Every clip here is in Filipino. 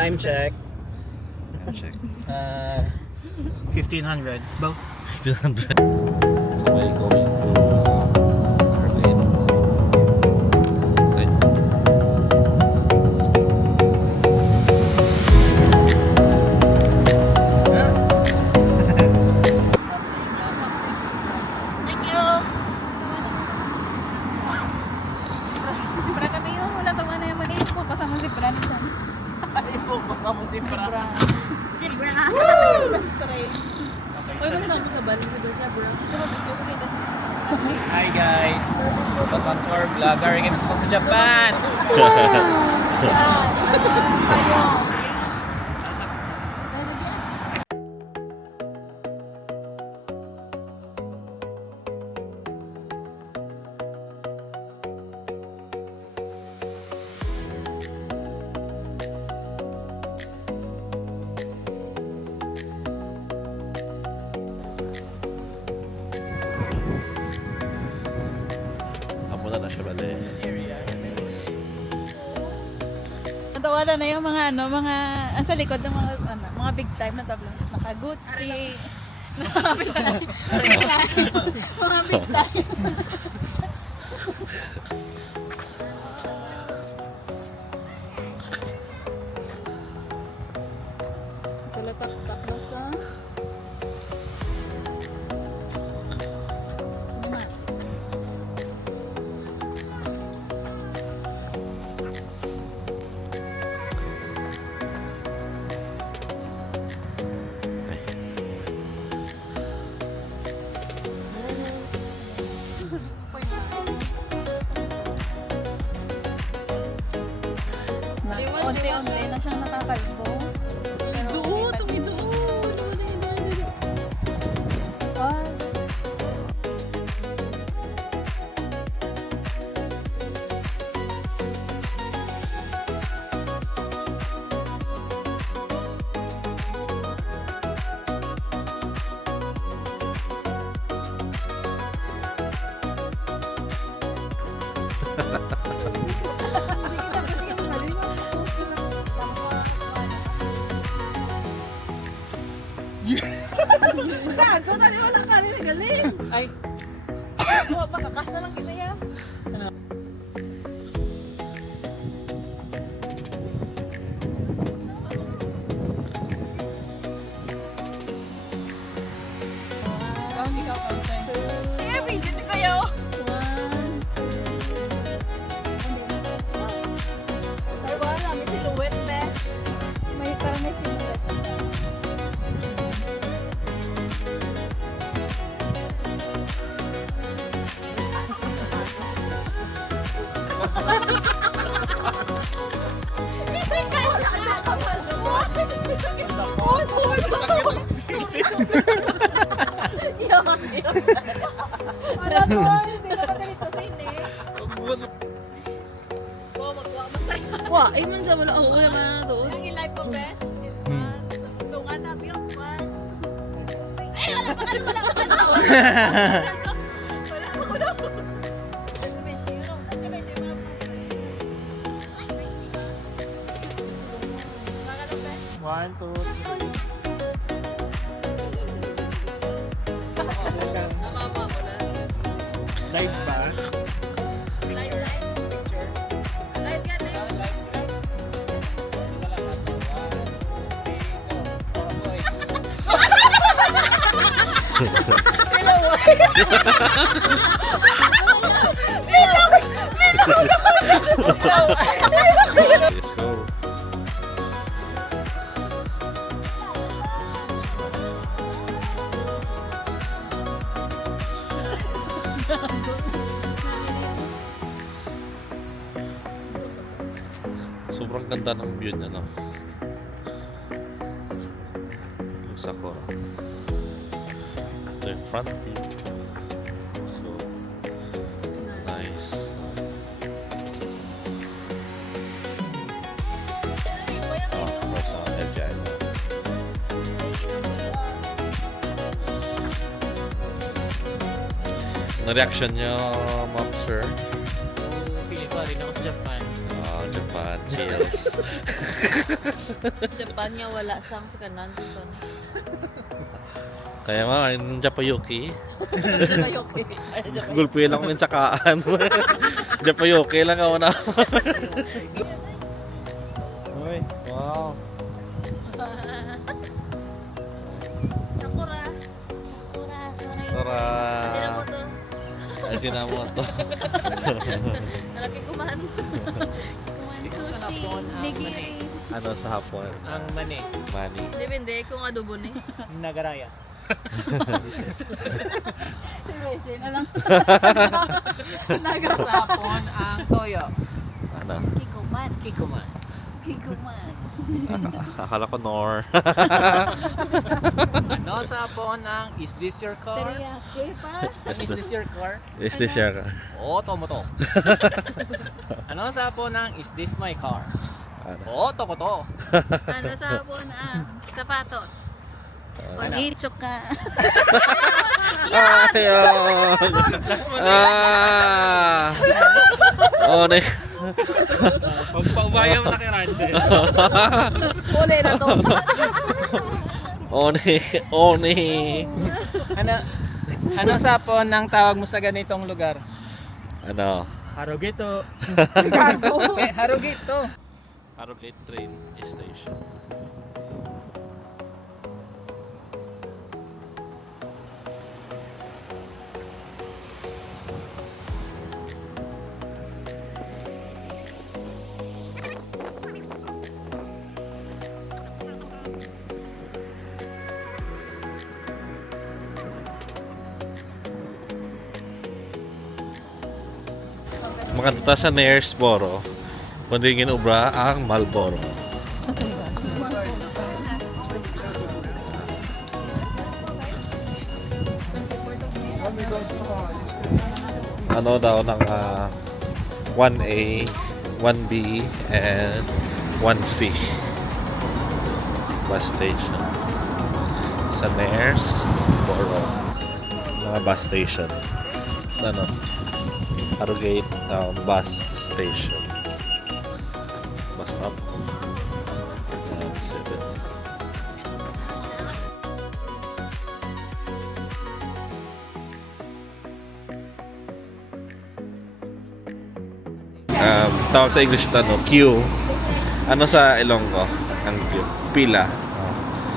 Time check. Check. 1500. Bow. 200. So we're going to Arvin. Right. Thank you. Sipra kami yung wala tawa na yung maliit po. Pasama si Bra na dyan. Ay po, baka mo si Pra. Si Bra. That's straight. Uy, wala lang ka ba? Si Bra, bro. Hi guys. Welcome to our vlog. Galing kami sa Japan. Amo na siya bale. Natawanan na yung mga mga sa likod ng mga big time na tabla. Naka-Gucci. Mga big time. Sila tak-tak na sa Unti-unti na siyang nakakalbo. Doon, doon. Gago, tali wala ka rin galing. Ay. Makakas na lang kita yan. Hindi ka content. Eh, visit ni sa'yo. Ay, wala. May silhouette, be. Parang may silhouette. Wah, ay man sa wala ang uya man na doon. Yung i-live po, besh. Tunga na, biyok man. Ay, wala pa ka na, wala pa ka na. Wala pa ko na. One, two, three. Namama mo na. Live ba? Live. Picture. Live ka na. Let's go. Sobrang ganda ng view niya, no? Yung Sakura. Ito yung front view. So, nice. Of course, Edge Island. Ano reaction niyo, ma'am, sir? Feeling ko rin ako sa Japan. Japan. Japan, chills. Japan nga wala sang sa kanan dito. Kaya nga, yung Japayuki. Japayoke. Gulpi lang min sakaan. Japayuki lang ako na. Uy, wow. Sakura. Sakura. Tara. Tira mo to. Ay, sinamo to. Nalaki kumahan. Kumahan sushi. Nigiri. Ano sa hapon? Ang mani, Money. Depende kung adobo ni. nagaraya. Alam. Sapon ang toyo. Ano? Kikuman. Kikuman. Kikuman. Akala ko Nor. Ano sapon ang is this your car? Teriyaki pa. Is this your car? Is this your... Oo, tomo to. Ano sapon ang is this my car? Ano? Oo, to ko to. Ano sabon sapatos. Ano? Ichoka. Ayun! Ah! Oh, ne. Pagpaubayaw na kay Rande. Uli na to. One. Ano sapon ang tawag mo sa ganitong lugar? Ano? Harugito. Gago. Harugito. Harrogate train station. Makatuta sa Knaresborough, kundi ginubra ang Marlboro. Ano daw ng 1A, 1B, and 1C bus station sa Knaresborough. Mga bus station sa ano, Harrogate bus station. Bus stop. And 7. Tawag sa English ito, ano, Q. Ano sa Ilonggo? Ang Q. Pila.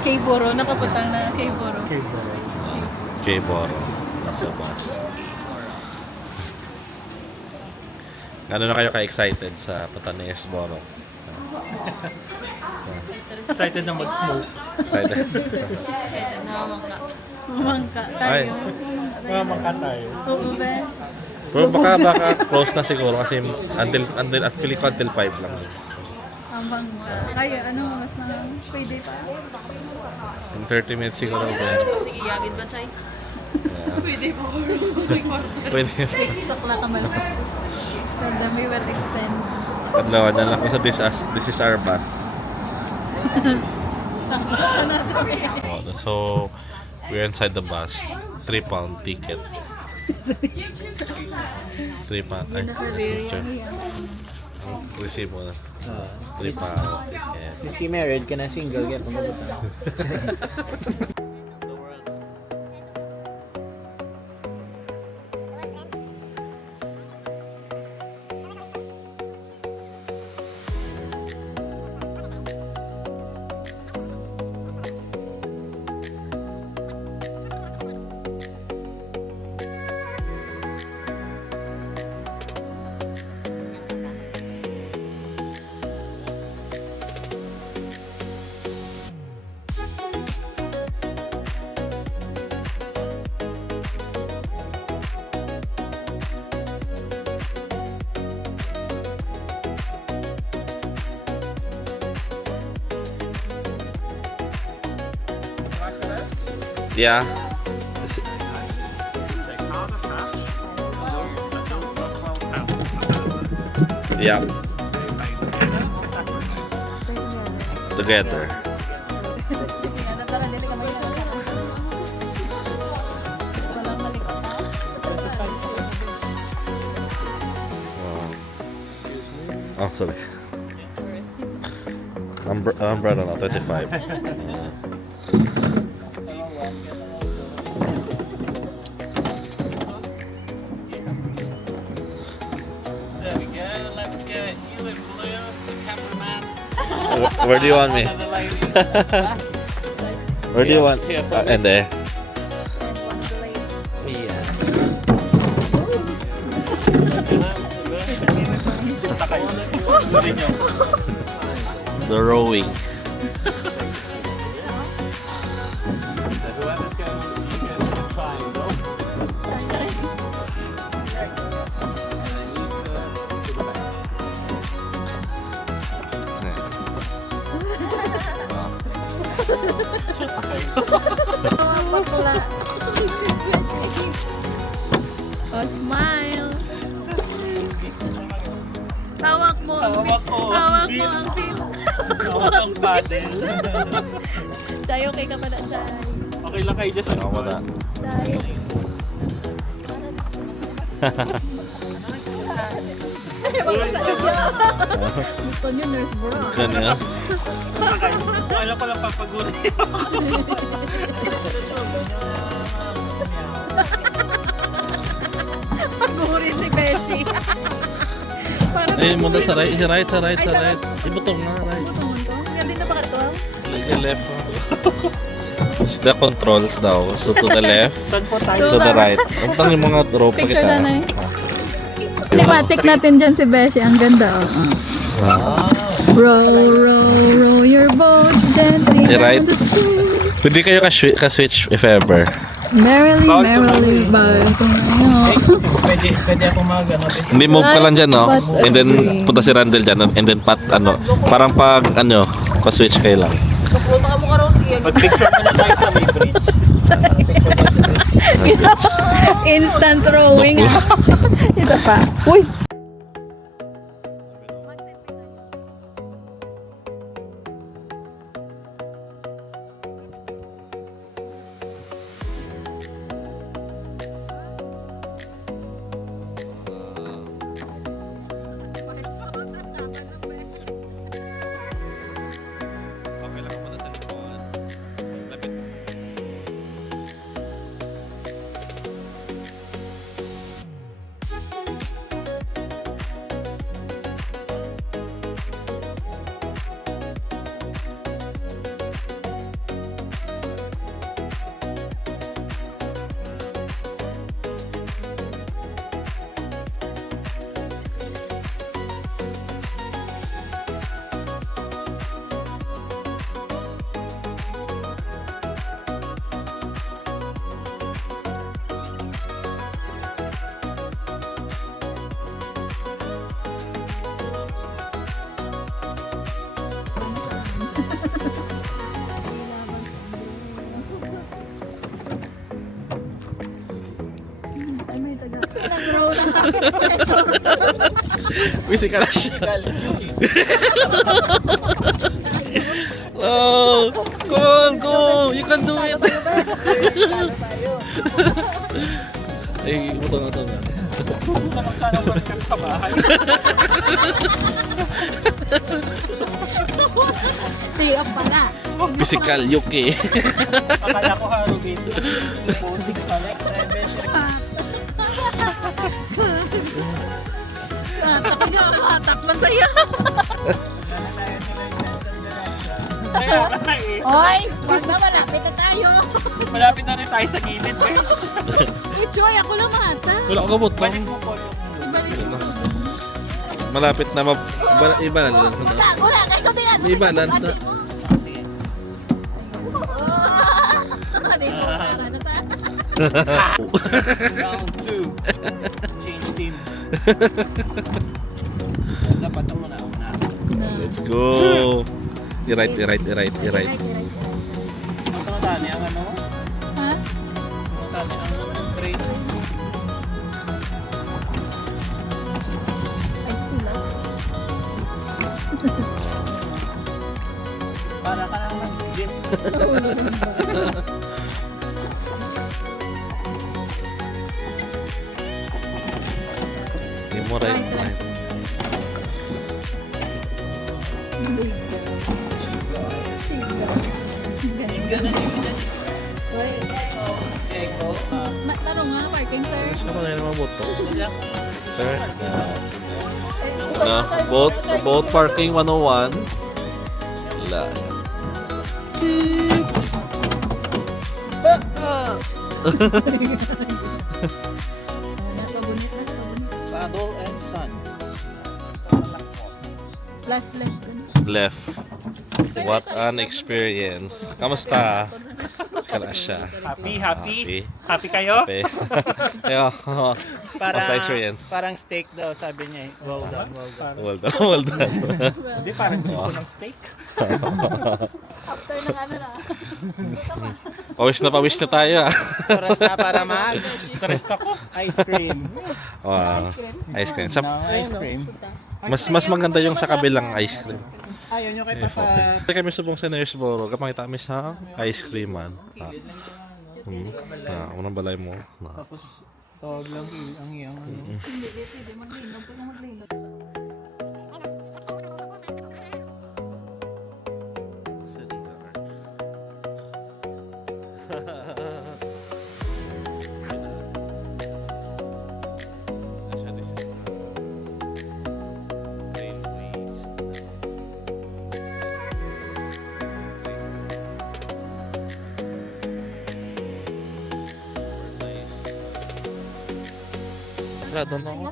K-Boro. Nakaputang na K-Boro. K-Boro. Nasa bus. Ano na kayo ka-excited sa Knaresborough? Excited na mag-smoke. Excited? Excited na mamangka. Mamangka Ay. tayo. Mamangka tayo. Oo ba? Pero baka close na siguro kasi until feeling ko until 5 lang. Ambang kayo, ano mas na pwede pa? In 30 minutes siguro. Sige, iyagin ba, Chay? Yeah. Pwede pa ko. Pwede. Sakla ka man. Ganda, may well extend. Kadlawa na lang ko sa this is our bus. So, we're inside the bus. £3 ticket. 3 pound. Ay, receive mo na. 3 pound ticket. Miski married ka na single, kaya pangulutan. Yeah. Yeah. Together. Wow. Oh, sorry. Umbrella na, 25. There we go. Let's get you in blue, the cameraman. Where do you want me? Another lady. Where do you want? Here, And there. Yeah. The rowing. Whoever's going on the triangle. Oh, smile. Hawak mo. Hawak ko. Hawak mo ang pin. Hawak ang paddle. Day, okay ka pala, Day. Okay lang kayo dyan sa Ako na. Day. Gusto niyo, Nurse Bro. Ganyan. Alam ko lang papaguri. Paguri si Bessie. Ayun mo na sa right. Sa right. Ibutong na, right. Hindi na ba ito? Yung left. It's the controls daw. So to the left, Saan po tayo? to the right. Untang yung mga rope pa Picture kita. na eh. Thematic natin dyan si Bessie. Ang ganda, oh. Row your boat gently Right. down the stream. Pwede kayo ka-switch if ever. Merrily, merrily, bye. Pwede ako mag-ano. Hindi move ka lang dyan, no? And then punta si Randall dyan. And then parang pag pa-switch kayo lang. Mag-picture muna tayo sa may bridge. Instant rowing. Ito pa. Uy! Busy ka na siya. Oh, go! You can do it! Ay, utang. Sana worker sa bahay. Stay up pala. Physical, yuki. Akala ko Harubin. Posing pa next adventure. Takman sa'yo. Kaya nga eh. Hoy, wag na, malapit na tayo. Malapit na rin tayo sa gilid eh. Uy, Choy, ako lang mata. Wala ko kabot lang. Balik mo po yung... Malapit na iba na lang. Wala, kayo ko tingnan. Iba na. Sige. Hindi mo para na tayo. Round 2. Change team. Dapat ito muna. Let's go. I-right. Ito na tani ang ano? Ha? Tani ang train. Ay, sila. Para ka lang mag-gym. Right. parking, sir. Ano na yung mga boto? Sir? Boat parking 101. Wala. Paddle and sun. Left. Left. What an experience. Kamusta? Kala siya. Happy kayo? Happy. Yeah. Kamusta experience? Parang steak daw, sabi niya eh. Well done. Well done. Hindi, parang gusto ng steak. After ng ano na. Pawis na tayo ah. Oras na para stress ako. Ice cream. Wow. Ice cream. Ice cream. Mas maganda yung sa kabilang ice cream. Ayun yung kita pa. Kasi kami subong sa Nersboro, kapag kami sa ice cream man. Unang balay mo. Tapos tawag lang ang iyang ano. Sarado na ako.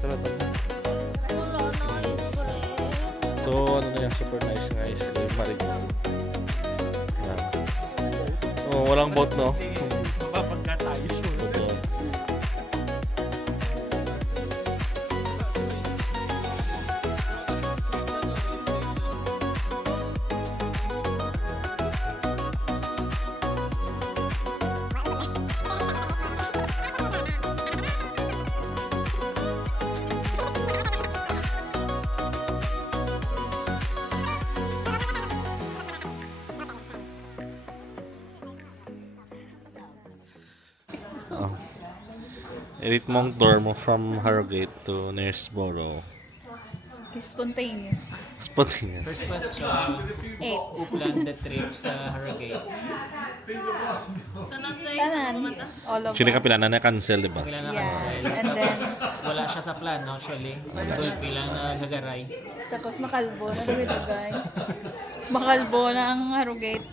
Sarado na. So, ano na yung super nice nga ice cream. Marigold. Oh, walang boat, no? Mapapagka tayo sure. Totoo. I-rate mong tour mo from Harrogate to Knaresborough. Spontaneous. Spontaneous. First question, 8. uplan the trip sa Harrogate. Kanan. All of Actually, kapilanan na cancel, di ba? Kailan na Yeah. cancel. And then, Wala siya sa plan actually. Gulpi lang na gagaray. tapos makalbo na dugay. Makalbo na ang Harrogate.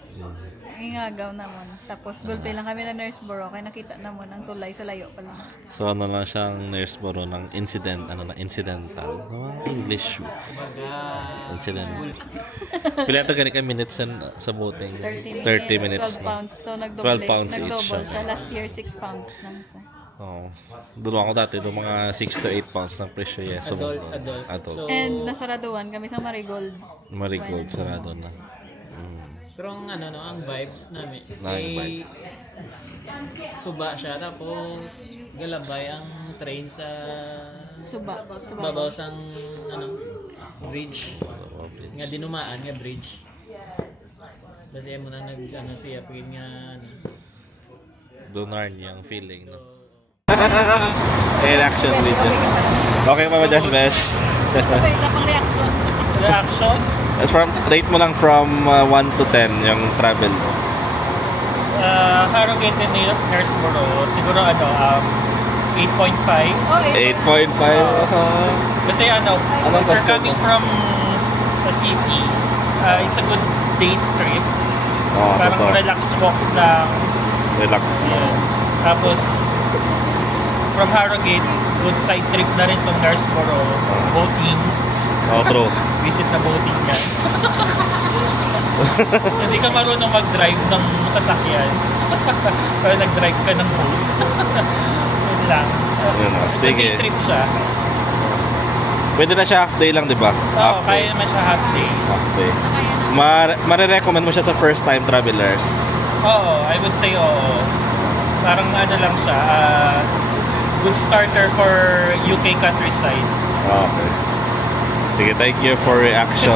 Ingagaw naman. Tapos gulpi lang kami na Knaresborough kaya nakita naman ang tulay sa layo pa lang. So, ano lang siyang Knaresborough ng incidental. English. Kumbaga, Incidental. Pila ito ganit ka minutes sa boating? 30 minutes 12 na. pounds. So, 12 nagdouble. pounds each Nagdouble siya. siya. Last year, 6 pounds lang siya. Oo. Doon ako dati, doon mga 6 to 8 pounds ng presyo yan. So, adult. So, And nasaraduan kami sa Marigold. Marigold, sarado na. pero ang ano no, ang vibe namin Ang vibe. suba siya tapos galabay ang train sa Suba. babaw sang ano bridge nga dinumaan nga bridge. Basta mo na nag ano siya pagin nga ano. Donar niyang feeling. No? Reaction video. Okay pa ba, Josh Best? Okay, isa pang reaction. Reaction? Rate mo lang from 1 to 10 yung travel. Harrogate and Knaresborough siguro ano 8.5 Oh, 8.5. kasi ano Anong if you're gusto coming mo? from a city it's a good date trip. Oh, Parang totoo. relax walk lang. Relax. Yan. Tapos, from Harrogate, good side trip na rin tong Knaresborough. Boating. Oh, true. Visit na boating yan. Hindi ka marunong mag-drive ng sasakyan. Pero nag-drive ka ng boat. Yun lang. Yun na. It's a Sige. day trip siya. Pwede na siya half day lang, di ba? Oo, kaya naman siya half day. Half day. Marirecommend mo siya sa first time travelers. Oo, I would say oo. Parang ano lang siya, good starter for UK countryside. Okay. Sige, thank you for reaction.